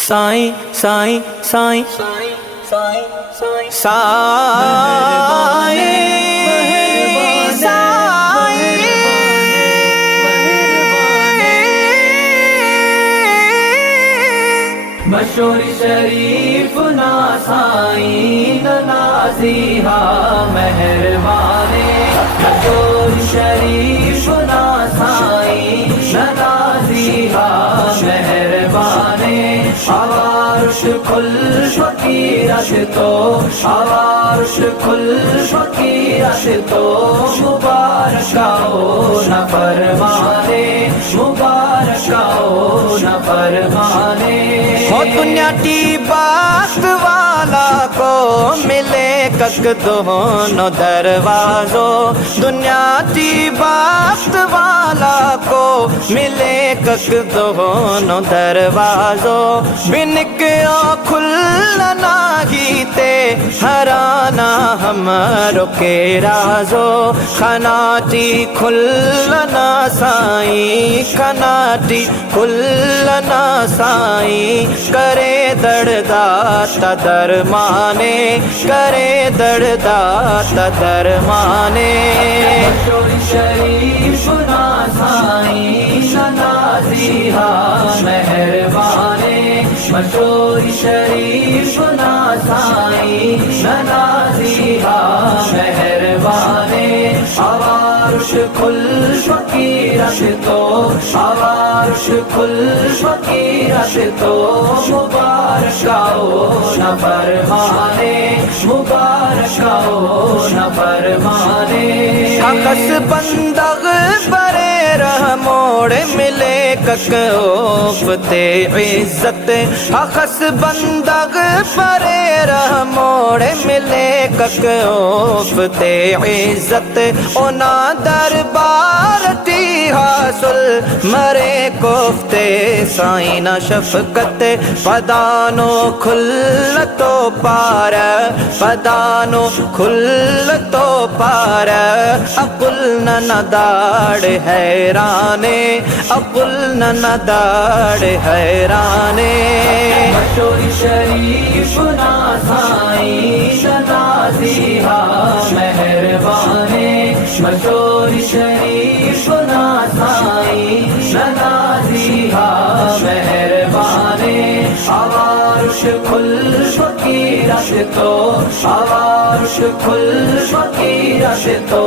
سائیں سائیں سائیں مشہور شریف نا سائیں نازیہا مہربانے مشہور شریف نا سائیں نازیہا مہربانے عوارش کل فقیرت تو عوارش کل فقیرت تو مبارک ہو نہ فرمانے مبارک ہو نہ فرمانے ہو دنیا کی بات والا کو ملے کک دونوں دروازوں دنیا کی بات والا کو ملے کک دونوں دروازوں بنک کھلنا ہی تے ہرانا ہمارو کے رازو خناٹی کھلنا سائیں خناٹی کھلنا سائیں کرے دردات درمانے کرے دردات درمانے مشہور شریف نا سائیں نازیہا مہربانے مشہور شریف نا سائیں نازیہا مہربانے عوارش کل فقیرت تو عوارش کل فقیرت تو مبارک ہو نہ فرمانے مبارک ہو نہ فرمانے اکس بندغ برے رہ موڑ ملے کک اوفتے عزت اکس بندغ برے رہ موڑ ملے کک اوفتے عزت اونا دربار تی حاصل مرے کوفتے سائن شفقت پدانو کھلتو پار پدانو کھلتو پار اقل نداڑ حیرانے اقل نداڑ حیرانے مشہور شریف نا سائیں نازیہا مہربانے مشہور شریف نا سائیں نازیہا مہربانے عوارش کل فقیرت تو عوارش کل فقیرت تو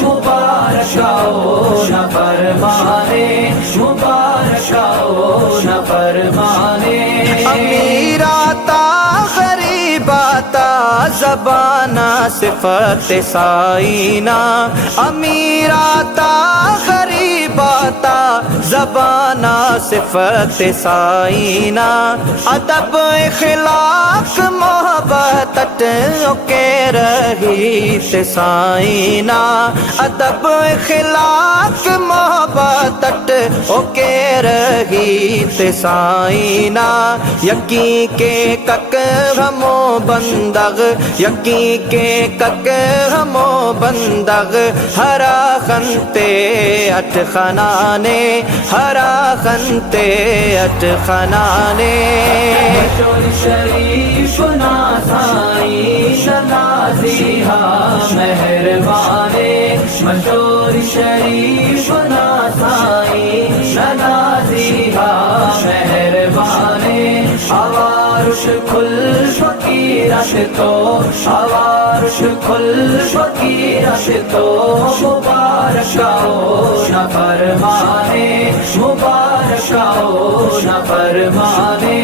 مبارک ہو نہ فرمانے مبارک ہو نہ فرمانے امیر آتا غریب آتا زبانہ صفت سائینہ امیر آتا غریب آتا زبانہ صفت سائینہ ادب اخلاق محبت کے رہی سائینہ ادب اخلاق محبت کے رہی سائینہ یقین کے کک ہمو بندغ یقین کے کک ہمو بندغ ہرا خنتے اٹ خنانے ہرا خنتے اٹ خنانے مشہور شریف نا سائیں نازیہا مہربانے مشہور شریف نا سائیں نازیہا مہربانے عوارش کل فقیرت تو عوارش کل فقیرت تو مبارک ہو نہ فرمانے مبارک ہو نہ فرمانے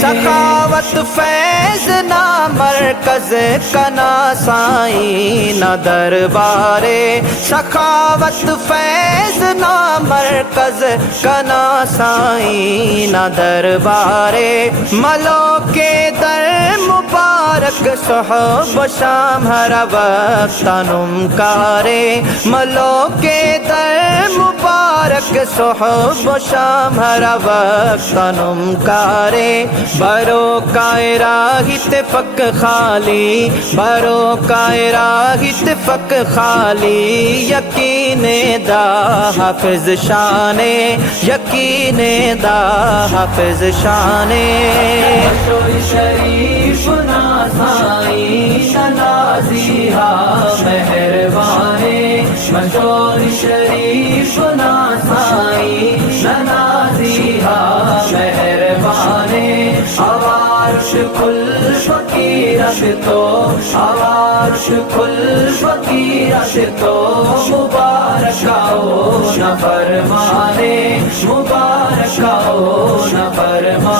سخاوت فیض نہ مرکز کنا سائیں نہ دربارے سخاوت فیض نہ مرکز کنا سائیں نہ دربارے ملو کے در مبارک صحب شام ہر وقت نمکارے ملو کے در مبارک صحب و شام ہر وقت تنم کارے برو کائے راہی تفق خالی برو کائے راہی تفق خالی یقین دا حافظ شانے یقین دا حافظ شانے مشور شریف ناسائی ننازی ہاں مہربانے مشور شریف ناسائی ننازی ہاں مہربانے عوارش کل فقیرت تو عوارش کل فقیرت تو مبارک ہو نہ فرمانے مبارک ہو نہ فرمانے